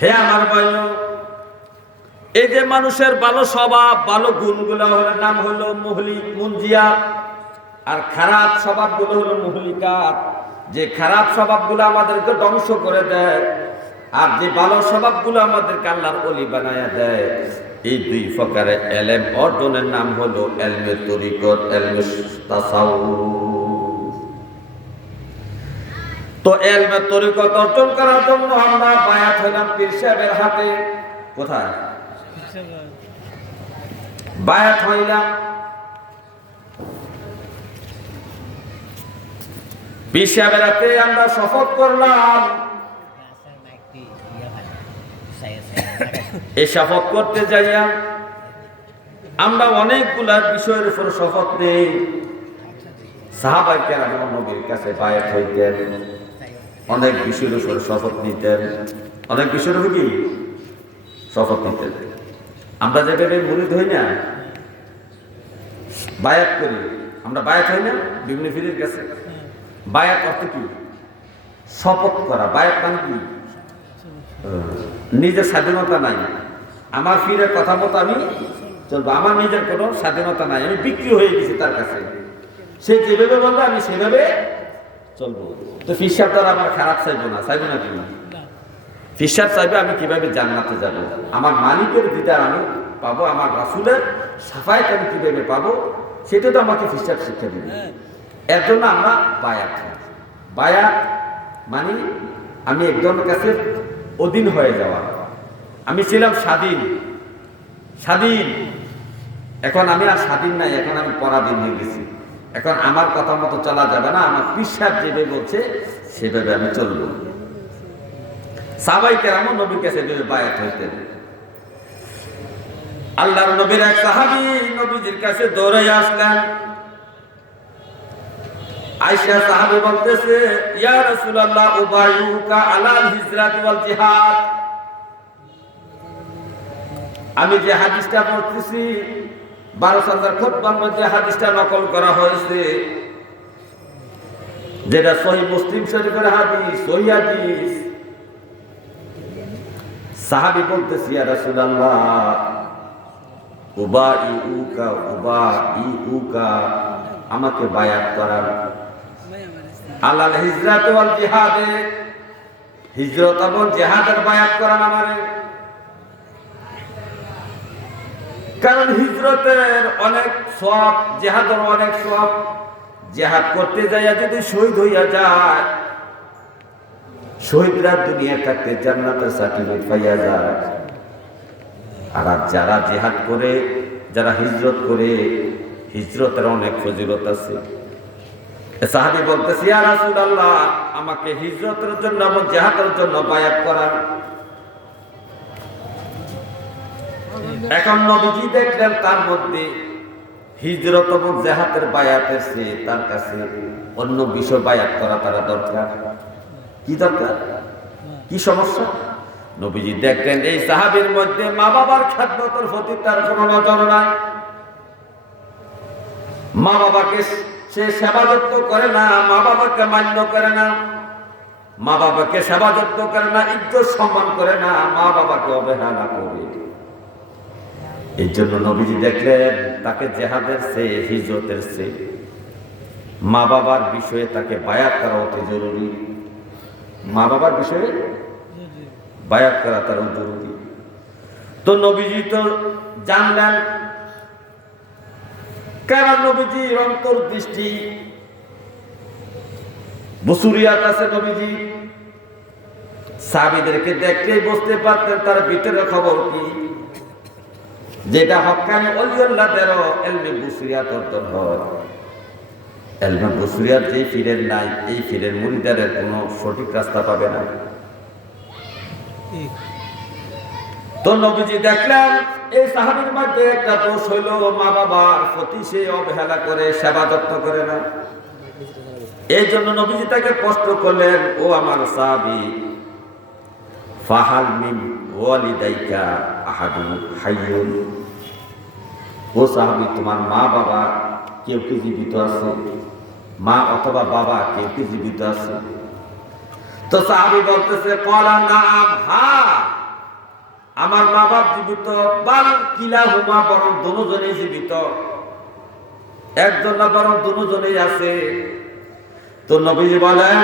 হে আমার ভাই, এই যে মানুষের ভালো স্বভাব ভালো গুণগুলো নাম হলো মুনজিয়াত, আর খারাপ স্বভাবগুলো হলো মুহলিকাত। যে খারাপ স্বভাবগুলো আমাদেরকে ধ্বংস করে দেয়, আর যে ভালো স্বভাবগুলো আমাদেরকে আল্লাহর ওলি বানায়া দেয়, এই দুই প্রকারের এলেম অর্জনের নাম হলো এলমে তরিকত, এলমে তাসাউফ। তো এলমে তরিকত অর্জন করার জন্য আমরা বায়াত হইলাম পীর সাহেবের হাতে। কোথায় বায়াত হইলাম? পীর সাহেবের হাতে আমরা শপথ করলাম। এই শপথ করতে যাইয়া আমরা অনেকগুলা বিষয়ের উপর শপথ নেই। সাহাবায়ে কেরাম নবীর কাছে বায়াত হইতেন, অনেক বিষয়ের উপর শপথ নিতেন, অনেক বিষয়ের উপর কি শপথ নিতেন। আমরা যেভাবে মুরিদ হই না, বায়াত করি, আমরা বায়াত হই না বিভিন্ন পীরের কাছে। বায়াত অর্থ কি? শপথ করা। বায়াত মানে কি? নিজের স্বাধীনতা নাই, আমার পীরের কথা মতো আমি চলবো, আমার নিজের কোনো স্বাধীনতা নাই, আমি বিক্রি হয়ে গেছি তার কাছে, সে যেভাবে বলবে আমি সেভাবে চলবো। তো পীর সাহেব দ্বারা আমার খারাপ চাইবো না, চাইবো না কি? পীর সাহেব চাইবে আমি কিভাবে জান্নাতে যাব, আমার মালিকের দিদার আমি পাবো, আমার রাসূলের শাফায়াত আমি কিভাবে পাবো, সেটা তো আমাকে পীর সাহেব শিক্ষা দিবে। এর জন্য আমরা বায়াত। বায়াত মানে আমি একজনের কাছে অধীন হয়ে যাওয়া। আমি ছিলাম স্বাধীন, এখন আমি আর স্বাধীন নাই, এখন আমি পরাধীন হয়ে গেছি। এখন আমার কথা মতো চলা যাবে না, আমার পীর সাহেব যেভাবে বলছে সেভাবে আমি চলবো। সাহাবায়ে কেরাম নবীর কাছে বায়াত হইতেন। আল্লাহর নবীর এক সাহাবী নবীজির কাছে দৌড়ে আসলেন। আয়েশা সাহাবী বলতেছে, ইয়া রাসূলুল্লাহ উবাইয়ুকা আলাল হিজরাত ওয়াল জিহাদ। আমি যে হাদিসটা পড়তেছি 12,000 খুতবার মধ্যে হাদিসটা নকল করা হয়েছে, যেটা সহিহ মুসলিম শরীফের হাদিস, সহিহ হাদিস। সাহাবী বলতেছে, ইয়া রাসূলুল্লাহ উবাইয়ুকা, আমাকে বায়াত করান আলাল হিজরাত ওয়াল জিহাদে, হিজরত এবং জিহাদের বায়াত করান আমারে। কারণ হিজরতের অনেক সওয়াব, জিহাদের অনেক সওয়াব। জিহাদ করতে যাইয়া যদি শহীদ হইয়া যায়, শহীদরা দুনিয়া থাকতে জান্নাতের সার্টিফিকেট পাইয়া যায়। আর যারা জিহাদ করে, যারা হিজরত করে, হিজরতের অনেক ফজিলত আছে। সাহাবী বলতেছে, ইয়া রাসূলুল্লাহ আমাকে হিজরতের জন্য এবং জিহাদের জন্য বায়াত করান। এখন নবীজি দেখলেন তার মধ্যে হিজরত এবং জিহাদের বায়াতের চেয়ে তার কাছে অন্য বিষয় বায়াত করা তার দরকার। কি দরকার? কি সমস্যা? নবীজি দেখলেন এই সাহাবীর মধ্যে মা বাবার খেদমতের প্রতি তার কোনো নজর নাই। মা বাবাকে সে সেবা যত্ন করে না, মা বাবাকে মান্য করে না, মা বাবাকে সেবা যত্ন করে না, ইজ্জত সম্মান করে না, মা বাবাকে অবহেলা করে। এই জন্য নবীজি দেখলেন তাকে জিহাদের চেয়ে, হিজরতের চেয়ে মা বাবার বিষয়ে তাকে বায়াত করা অতি জরুরি। মা বাবার বিষয়ে বায়াত করা তার জরুরি। তো নবীজি তো জানলেন, কারণ নবীজির অন্তর্দৃষ্টি বসুরিয়াত আছে। নবীজি সাহাবীদেরকে দেখলেই বুঝতে পারতেন তার ভিতরে খবর কি, যেটা হক্কানি ওলিউল্লাহদেরও ইলমে বসুরিয়াত অর্জন হয়। ইলমে বসুরিয়াত যেই ফিরের নাই, এই ফিরের মুরিদারের কোনো সঠিক রাস্তা পাবে না। তো নবীজি দেখলেন এই সাহাবীর মধ্যে একটা দোষ হইল, মা বাবার প্রতি সে অবহেলা করে, সেবা যত্ন করে না। এই জন্য নবীজি তাকে প্রশ্ন করলেন, ও আমার সাহাবী, ফাহাল মিন ওয়ালিদাইকা আহাদুন হাইয়ুন, ও সাহাবী তোমার মা বাবা কেউ কি জীবিত আছে? মা অথবা বাবা কেউ কি জীবিত আছে? তো সাহাবী বলতেছে, ক্বালা নাআম, হ্যাঁ আমার মা বাপ জীবিত, বাল কিলা হুমা বরং দুজনেই জীবিত, একজন না বরং দুজনেই আছে। তো নবীজি বলেন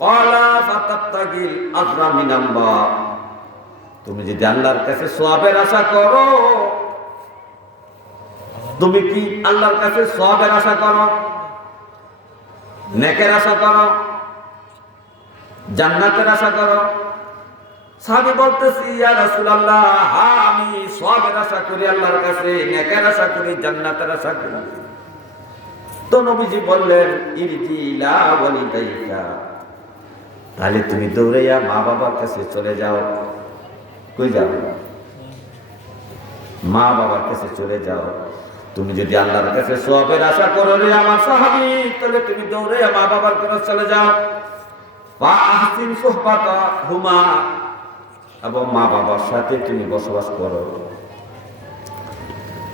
ক্বালা ফাতাত্তাগিল আজরা মিনাল্লাহ, তুমি যদি আল্লাহর কাছে সওয়াবের আশা করো, তুমি কি আল্লাহর কাছে সওয়াবের আশা করো, নেকের আশা করো, জান্নাতের আশা করো? সাহাবী বলতেছি ইয়া রাসূলুল্লাহ, হ্যাঁ আমি সওয়াবের আশা করি আল্লাহর কাছে, নেকের আশা করি, জান্নাতের আশা করি। তো নবীজি বললেন ইরজি ইলা ওয়ালিদাইকা, তাহলে তুমি দৌড়াইয়া মা বাবার কাছে চলে যাও। কই যাও? মা বাবার কাছে চলে যাও। তুমি যদি আল্লাহর কাছে সওয়াবের আশা করো রে আমার সাহাবী, তাহলে তুমি দৌড়াইয়া মা বাবার কাছে চলে যাও। ওয়া আহসিন সুহবাতাহুমা, এবং মা বাবার সাথে তুমি বসবাস করো,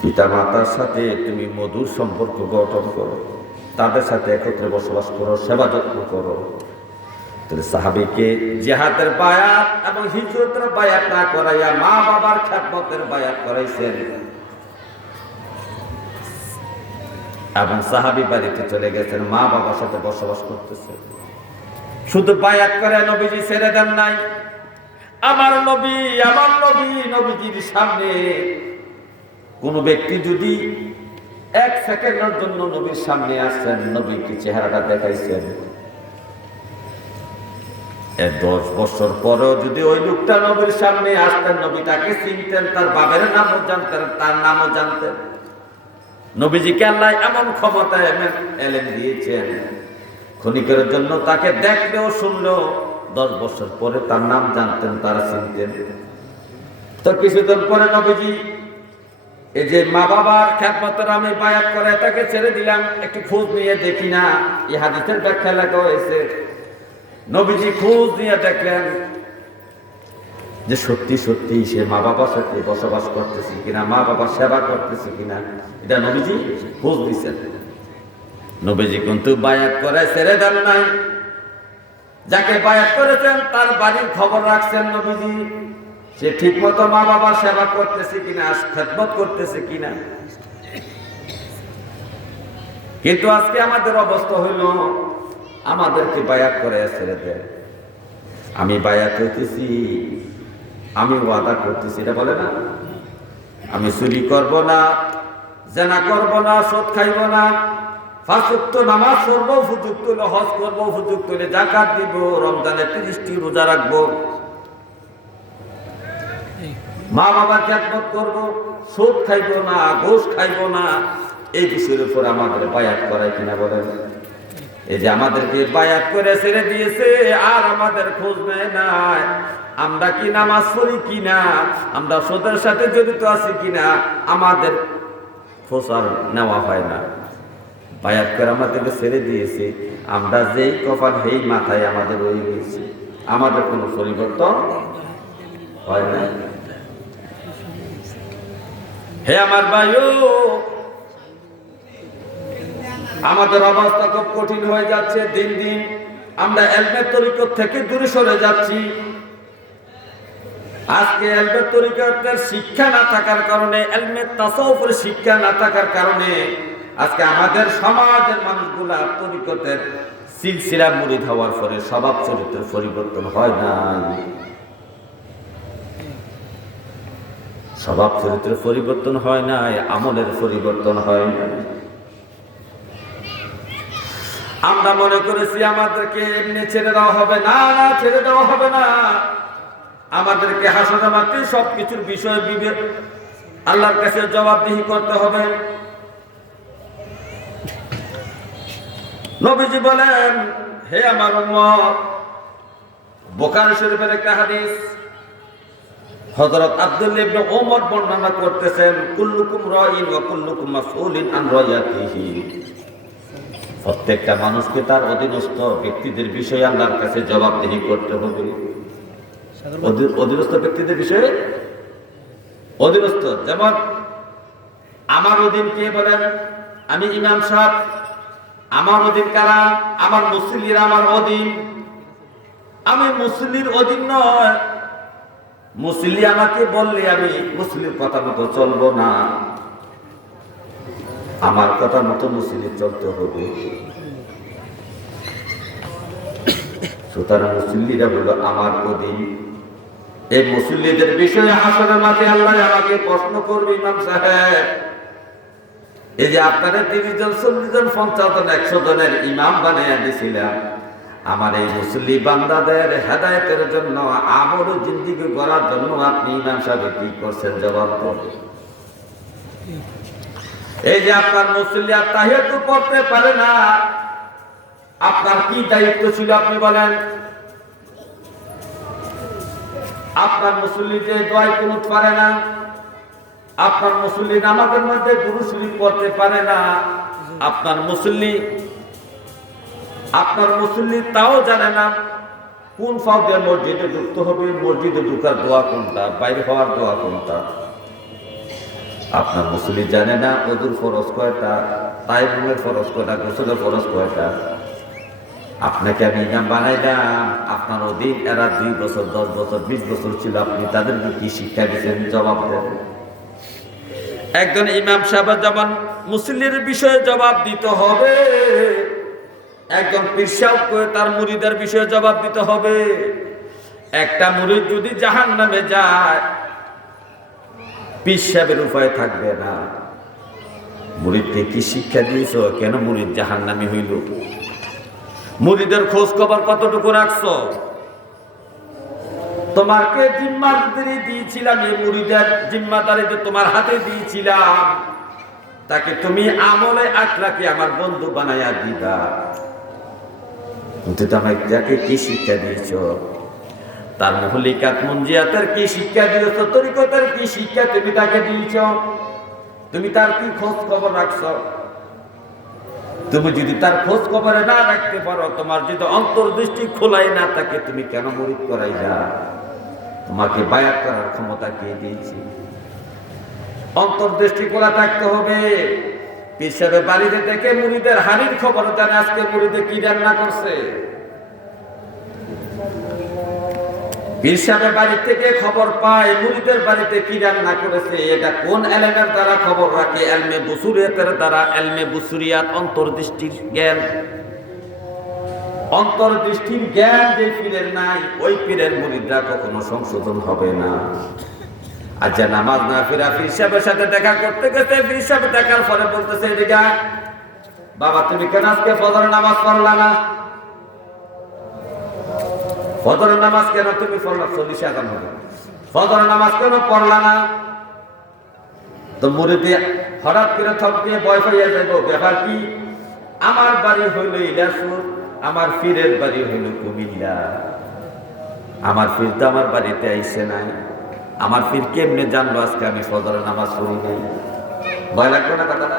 পিতা মাতার সাথে তুমি মধুর সম্পর্ক গঠন করো, তাদের সাথে একত্রে বসবাস করো, সেবা যত্ন করো। তাহলে সাহাবীকে জিহাদের বায়াত এবং হিজরতের বায়াত না করাইয়া মা বাবার খেদমতের বায়াত করাইছেন, এবং সাহাবী বাড়িতে চলে গেছেন, মা বাবার সাথে বসবাস করতেছেন। শুধু বায়াত করে নবীজি ছেড়ে দেন নাই। আমার নবী নবীজির সামনে কোন ব্যক্তি যদি এক সেকেন্ডের জন্য নবীর সামনে আসছেন, নবীকে চেহারাটা দেখাইছেন, 10 বছর পরেও যদি ওই লোকটা নবীর সামনে আসতেন, নবী তাকে চিনতেন, তার বাবার নামও জানতেন, তার নামও জানতেন। নবীজিকে আল্লাহ এমন ক্ষমতা এলেন দিয়েছেন, ক্ষণিকের জন্য তাকে দেখলেও শুনলেও 10 বছর পরে তার নাম জানতেন, তারা চিনতেন। তো কিছুদিন পরে নবীজি এই যে মা বাবার খেদমতের আমি বায়াত করে তাকে ছেড়ে দিলাম, একটু খোঁজ নিয়ে দেখি না, এই হাদিসের ব্যাখ্যা লেখা হয়েছে। নবীজি খোঁজ নিয়ে দেখলেন যে সত্যি সত্যি সে মা বাবার সাথে বসবাস করতেছে কিনা, মা বাবার সেবা করতেছে কিনা, এটা নবীজি খোঁজ দিচ্ছেন। নবীজি কিন্তু বায়াত করে ছেড়ে দেন নাই। যাকে বায়াত করেছেন তার বাড়ির খবর রাখছেন নবীজি, সে ঠিক মতো মা বাবার সেবা করতেছে কিনা, খেদমত করতেছে কিনা। কিন্তু আজকে আমাদের অবস্থা হইল, আমাদেরকে বায়াত করে ছেড়ে দেয়। আমি বায়াত হইতেছি, আমি ওয়াদা করতেছি, এটা বলে না, আমি চুরি করব না, জেনা করব না, সুদ খাইব না, 5 ওয়াক্ত নামাজ পড়ব, হুজুর তুলে হজ করব, হুজুর তুলে যাকাত দিব, রমজানে 30টি রোজা রাখবো, মা বাবার খেদমত করব, সুদ খাইব না, ঘুষ খাইব না। এই বিষয়ের উপর আমাদের বায়াত করায় কিনা বলেন? এই যে আমাদেরকে বায়াত করে ছেড়ে দিয়েছে, আর আমাদের খোঁজ নেয় নাই আমরা কি নামাজ পড়ি কিনা, আমরা সুদের সাথে জড়িত আছি কিনা, আমাদের খোঁজ আর নেওয়া হয় না। বায়াত করে আমাদেরকে ছেড়ে দিয়েছে, আমরা যেই কপাল সেই মাথায় আমাদের রয়ে গেছে, আমাদের কোনো পরিবর্তন হয় না। হে আমার ভাইও, আমাদের অবস্থা খুব কঠিন হয়ে যাচ্ছে দিন দিন। আমরা ইলমের তরিকত থেকে দূরে সরে যাচ্ছি। আজকে ইলমের তরিকতের শিক্ষা না থাকার কারণে, ইলমের তাসাউফের শিক্ষা না থাকার কারণে আজকে আমাদের সমাজের মানুষগুলা তরিকতের সিলসিলা মুরিদ হওয়ার পরে স্বভাব চরিত্রের পরিবর্তন হয় নাই। স্বভাব চরিত্রের পরিবর্তন হয় নাই, আমলের পরিবর্তন হয় নাই। আমরা মনে করেছি আমাদেরকে এমনি ছেড়ে দেওয়া হবে না, ছেড়ে দেওয়া হবে না, আমাদেরকে হাসনা মাত্রে সবকিছুর বিষয় বিবেক আল্লাহর কাছে জবাবদিহি করতে হবে। নবীজি বলেন, হে আমার উম্মত, বুখারী শরীফের একটা হাদিস, হযরত আব্দুল্লাহ ইবনে ওমর বর্ণনা করতেছেন, কুল্লুকুম রাঈন ওয়া কুল্লুকুম মাসউলুন আন রাইয়াতিহি। প্রত্যেকটা মানুষকে তার অধীনস্থ ব্যক্তিদের বিষয়ে আল্লাহর কাছে জবাবদিহি করতে হবে। অধীনস্থ ব্যক্তিদের বিষয়ে, অধীনস্থ যেমন আমার অধীন কে বলেন? আমি ইমাম সাহেব, আমার অধীন কারা? আমার মুসল্লিরা আমার অধীন। আমি মুসল্লির অধীন নয়, মুসল্লি আমাকে বললে আমি মুসল্লির কথা মতো চলবো না, আমার কথা মতো মুসল্লি চলতে হবে। সুতরাং মুসল্লিরা হলো আমার অধীন। এই মুসল্লিদের বিষয়ে হাসরের মাঠে আল্লাহ আমাকে প্রশ্ন করবে, ইমাম সাহেব এই যে আপনারা 30 জন 40 জন 50 জন 100 জনের ইমাম বানিয়ে দিয়েছিলাম, আমার এই মুসল্লি বান্দাদের হেদায়েতের জন্য আমল জিন্দেগি করার জন্য আপনি ইমাম সাহেব কি করছেন? জবাব দেন। এই যে আপনার মুসল্লি আর তাহিয়াত পড়তে পারে না, আপনার কি দায়িত্ব ছিল আপনি বলেন? আপনার মুসল্লি যে দোয়া কুনুত পারে না, আপনার মুসল্লি নামাজের মধ্যে দুরূদ শরীফ পড়তে পারে না, আপনার মুসল্লি তাও জানে না কোন ফাও দিয়ে মসজিদে ঢুকতে হবে, মসজিদে ঢুকার দোয়া কোনটা, বাইরে হওয়ার দোয়া কোনটা। আপনার মুসল্লি জানে না ওযুর ফরজ কয়টা, তায়াম্মুমের ফরজ কয়টা, গোসলের ফরজ কয়টা। আপনাকে আমি ইমাম বানাইলাম, আপনার অধীন এরা 2 বছর 10 বছর 20 বছর ছিল, আপনি তাদেরকে কি শিক্ষা দিচ্ছেন? জবাব দেন। একজন ইমাম সাহেব যেমন মুসল্লির বিষয়ে জবাব দিতে হবে, একজন পীর সাহেব তার মুরিদের বিষয়ে জবাব দিতে হবে। একটা মুরিদ যদি জাহান্নামে যায়, পীর সাহেবের উপায় থাকবে না। মুরিদকে কি শিক্ষা দিয়েছো? কেন মুরিদ জাহান্নামী হইল? মুরিদের খোঁজ খবর কতটুকু রাখছো? তোমাকে জিম্মাদারি দিয়েছিলাম, এই মুরিদের জিম্মাদারি যে তোমার হাতে দিয়েছিলাম, তাকে তুমি আমলে আখলাকে আমার বন্ধু বানাইয়া দিবা। কিন্তু তোমাকে যাকে কি শিক্ষা দিয়েছ? তার মুহলিকাত মুনজিয়াতের কি শিক্ষা দিয়েছ? তরিকতের কি শিক্ষা তুমি তাকে দিয়েছ? তুমি তার কি খোঁজ খবর রাখছো? তুমি যদি তার খোঁজ খবরে না রাখতে পারো, তোমার যদি অন্তর্দৃষ্টি খোলাই না থাকে, তুমি কেন মুরিদ করাইলা? তোমাকে বায়াত করার ক্ষমতা কে দিয়েছে? অন্তর্দৃষ্টি খোলা থাকতে হবে। পীর সাহেবের বাড়িতে থেকে মুরিদের হানির খবর জানে, আজকে মুরিদে কি রান্না করছে। পীর সাহেবের বাড়ি থেকে খবর পায় মুরিদের বাড়িতে কি রান্না করেছে। এটা কোন এলেমের দ্বারা খবর রাখে? এলমে বুসুরিয়াতের দ্বারা। এলমে বুসুরিয়াত অন্তর্দৃষ্টির জ্ঞান। অন্তর্দৃষ্টির জ্ঞান যে পীরের নাই, ওই পীরের মুরিদরা কখনো সংশোধন হবে না। আর যে নামাজ না ফিরা পীর সাহেবের সাথে দেখা করতে গেছে, পীর সাহেব দেখার পরে বলতেছে, এদিকে বাবা তুমি কেন আজকে ফজরের নামাজ পড়লা না? ফজরের নামাজ কেন তুমি পড়লা? 40 আযান হবে, ফজরের নামাজ কেন পড়লা না? তো মুরিদি হঠাৎ করে থপ দিয়ে ভয় পাইয়া যাইব, ব্যাপার কি? আমার বাড়ি হইল ইলাসুর, আমার পীরের বাড়ি হইল কুমিল্লা। আমার পীর তো আমার বাড়িতে আইসে নাই, আমার পীর কেমনে জানলো আজকে আমি ফজরের নামাজ পড়ি নাই? ভয় লাগবে না কথাটা?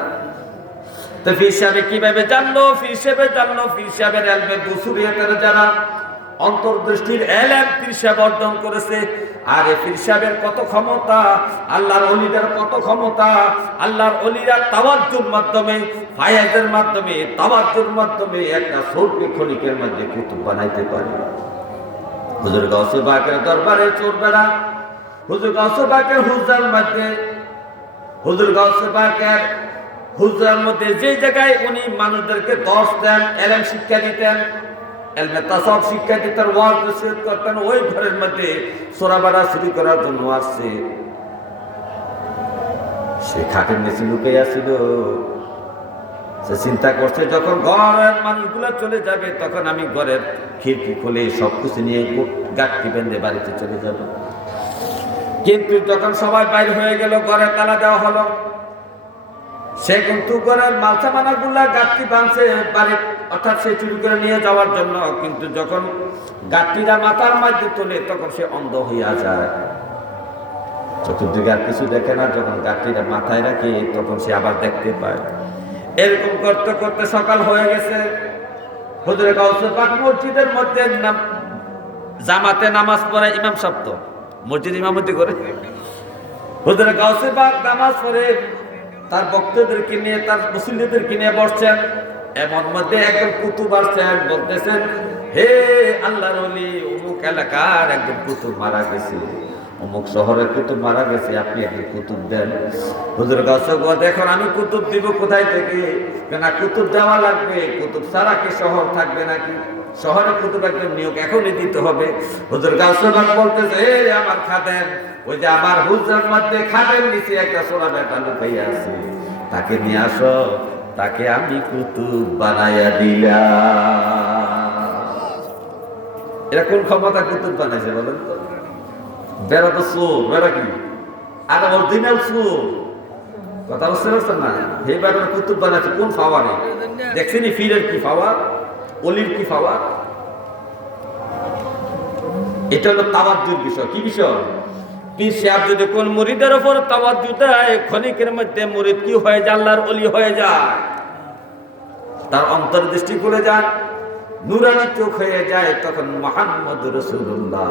তো পীর সাহেব কিভাবে জানলো? পীর সাহেবের এলমে বুসুরিয়াতের যারা অন্তর্দৃষ্টির এলেম পীর সাহেব অর্জন করেছে। আর এই পীর সাহেবের কত ক্ষমতা, আল্লাহর ওলিদের কত ক্ষমতা। আল্লাহর ওলিরা তাওয়াজ্জুর মাধ্যমে, ফায়েজের মাধ্যমে, তাওয়াজ্জুর মাধ্যমে একটা সৌরকে খনিকের মধ্যে কুতুব বানাইতে পারে। হুজুর গাউসে পাকের দরবারে চোরবেড়া, হুজুর গাউসে পাকের হুজরার মধ্যে, হুজুর গাউসে পাকের হুজরার মধ্যে যে জায়গায় উনি মানুষদেরকে দর্শ দেন, এলেম শিক্ষা দিতেন, এলমে তাসাউফ শিক্ষা দিতেন, ওয়াজ নসিহত করতেন, ওই ঘরের মধ্যে চোরাবাড়া চুরি করার জন্য আসছে। সে খাটের নিচে লুকে আসছিল। সে চিন্তা করছে যখন ঘরের মানুষগুলো চলে যাবে, তখন আমি ঘরের খিড়কি খুলে সবকিছু নিয়ে গাঁটটি বেঁধে বাড়িতে চলে যাব। কিন্তু যখন সবাই বাইরে হয়ে গেল, ঘরে তালা দেওয়া হলো, সে কিন্তু ঘরের মালসামানাগুলা গাঁটটি বাঁধছে বাড়ির, অর্থাৎ সে চুরি করে নিয়ে যাওয়ার জন্য। কিন্তু যখন গাঁটটিরা মাথার মধ্যে তোলে, তখন সে অন্ধ হইয়া যায়, চতুর্দিকে আর কিছু দেখে না। যখন গাঁটটিরা মাথায় রাখে, তখন সে আবার দেখতে পায়। এরকম করতে করতে সকাল হয়ে গেছে। হুজুরে গাউসে পাক মসজিদের মধ্যে জামাতে নামাজ পড়ে, ইমাম সাহেব তো মসজিদ ইমামতি করে। হুজুরে গাউসে পাক নামাজ পড়ে তার ভক্তদেরকে নিয়ে, তার মুসল্লিদেরকে নিয়ে বসছেন। এমন মধ্যে একজন কুতুব আসছেন, বলতেছেন, হে আল্লাহর ওলি, অমুক এলাকার একজন কুতুব মারা গেছে, অমুক শহরে কুতুব মারা গেছে, আপনি একটি কুতুব দেন। হুজুর কাছে দেখুন আমি কুতুব দিব কোথায় থেকে? কেন কুতুব দেওয়া লাগবে, কুতুব ছাড়া কি শহর থাকবে নাকি? শহরে কুতুব একজন নিয়োগ এখনই দিতে হবে। হুজুর কাছে বলতেছে আমার খাদেম, ওই যে আমার হুজরার মধ্যে খাদেম নিচে একটা সোনা বেটা লুকাইয়া আছে, তাকে নিয়ে আসো, তাকে আমি কুতুব বানাইয়া দিলাম। এরা কোন ক্ষমতা কুতুব বানাইছে বলেন তো? বেড়া তো চোর, বেড়া কি আর অরিজিনাল চোর, কথা বুঝতে পারছেন না? হে বেড়ার কুতুব বানাইছে কোন পাওয়ারে? দেখছেনি ফিরের কি পাওয়ার, অলির কি পাওয়ার? এটা হলো তাওয়াজ্জুর বিষয়। কি বিষয়? পীর সাহেব যদি কোন মুরিদের উপর তাওয়াজ্জু দেয়, ক্ষণিকের মধ্যে মুরিদ কি হয়ে যায়? আল্লাহর ওলি হয়ে যায়। তার অন্তর্দৃষ্টি করে যায়, নুরানি চোখ হয়ে যায়। তখন মুহাম্মদ রাসূলুল্লাহ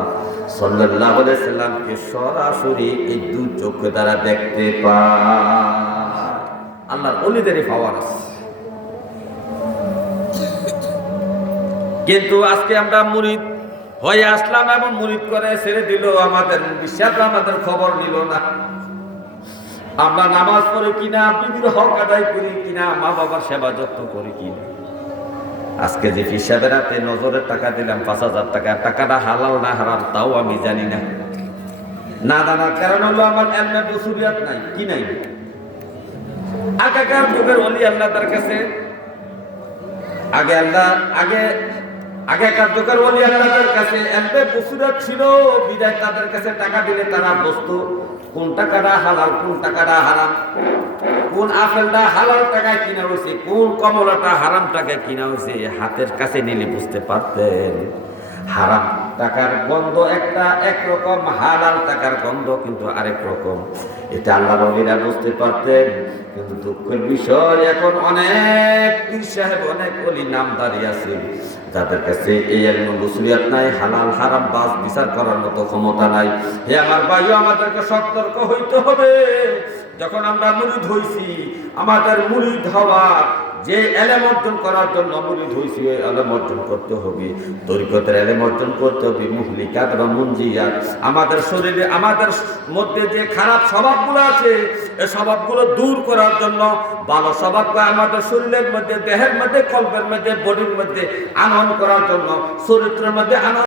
সাল্লাল্লাহু আলাইহি সাল্লামকে সরাসরি এই দুই চোখ দ্বারা দেখতে পায়। আল্লাহর ওলিদেরই পাওয়ার আছে। কিন্তু আজকে আমরা মুরিদ হয়ে আসলাম এবং মুরিদ করে ছেড়ে দিল, আমাদের বিশ্বাস, আমাদের খবর নিল না। আমরা নামাজ পড়ি কিনা, বিবির হক আদায় করি কিনা, মা বাবার সেবা যত্ন করি কিনা। আজকে যে হিসাবের হাতে নজরের টাকা দিলাম 5,000 টাকা, টাকাটা হালাল না হারাম তাও আমি জানি না। না জানার কারণ হলো আমার এলমে বসুরিয়াত নাই। কি নাই? আগেকার যুগের ওলি আল্লাহ তার কাছে আগেকার যুগের ওলি আল্লাহর কাছে এলমে বসুরিয়াত ছিল, বিদায় তাদের কাছে টাকা দিলে তারা বস্তু কোন টাকাটা হালাল, কোন টাকাটা হারাম, কোন আপেলটা হালাল টাকায় কিনা হয়েছে, কোন কমলাটা হারাম টাকায় কিনা হয়েছে, হাতের কাছে নিলে বুঝতে পারতেন। হারাম টাকার গন্ধ একটা একরকম, হালাল টাকার গন্ধ কিন্তু আরেক রকম। এটা আল্লাহ নবীরা বুঝতে পারতেন। কিন্তু দুঃখের বিষয় এখন অনেক পীর সাহেব, অনেক ওলি নামধারী আছে, যাদের কাছে এই ইলমে বসুরিয়াত নাই, হালাল হারাম বাস বিচার করার মতো ক্ষমতা নাই। হে আমার ভাইও, আমাদেরকে সতর্ক হইতে হবে। যখন আমরা মুরিদ হইছি, আমাদের মুরিদ হওয়া যে এলেম অর্জন করার জন্য মুরিদ হইছি, ওই এলেম অর্জন করতে হবে। তরিকতের এলেম অর্জন করতে হবে, মুহলিকাত বা মুনজিয়াত। আমাদের শরীরে, আমাদের মধ্যে যে খারাপ স্বভাবগুলো আছে, এই স্বভাবগুলো দূর করার জন্য, ভালো স্বভাবকে আমাদের শরীরের মধ্যে, দেহের মধ্যে, কল্পের মধ্যে, বডির মধ্যে আনয়ন করার জন্য, চরিত্রের মধ্যে আনয়ন